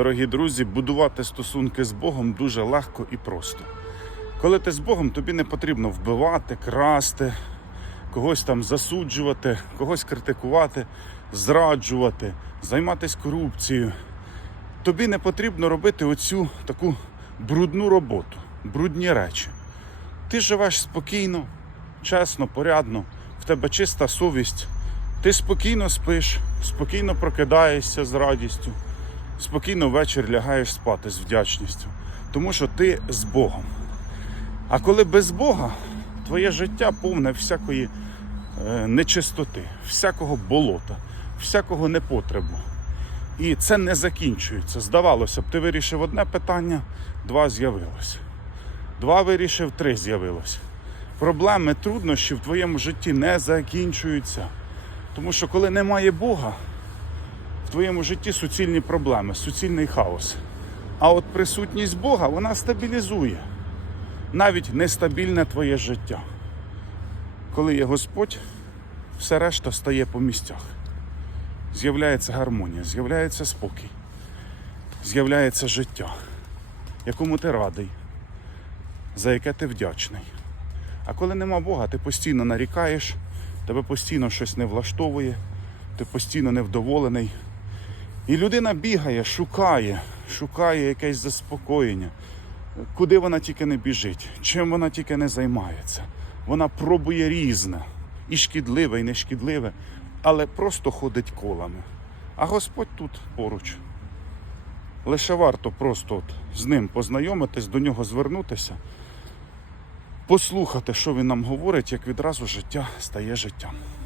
Дорогі друзі, будувати стосунки з Богом дуже легко і просто. Коли ти з Богом, тобі не потрібно вбивати, красти, когось там засуджувати, когось критикувати, зраджувати, займатися корупцією. Тобі не потрібно робити оцю таку брудну роботу, брудні речі. Ти живеш спокійно, чесно, порядно, в тебе чиста совість. Ти спокійно спиш, спокійно прокидаєшся з радістю, спокійно ввечері лягаєш спати з вдячністю, тому що ти з Богом. А коли без Бога, твоє життя повне всякої е, нечистоти, всякого болота, всякого непотребу. І це не закінчується. Здавалося б, ти вирішив одне питання, два з'явилось. Два вирішив, три з'явилось. Проблеми, труднощі в твоєму житті не закінчуються. Тому що коли немає Бога, твоєму житті суцільні проблеми, суцільний хаос. А от присутність Бога вона стабілізує навіть нестабільне твоє життя. Коли є Господь, все решта стає по місцях. З'являється гармонія, з'являється спокій, з'являється життя, якому ти радий, за яке ти вдячний. А коли нема Бога, ти постійно нарікаєш, тебе постійно щось не влаштовує, ти постійно невдоволений. І людина бігає, шукає, шукає якесь заспокоєння. Куди вона тільки не біжить, чим вона тільки не займається. Вона пробує різне, і шкідливе, і нешкідливе, але просто ходить колами. А Господь тут поруч. Лише варто просто от з ним познайомитись, до нього звернутися, послухати, що він нам говорить, як відразу життя стає життям.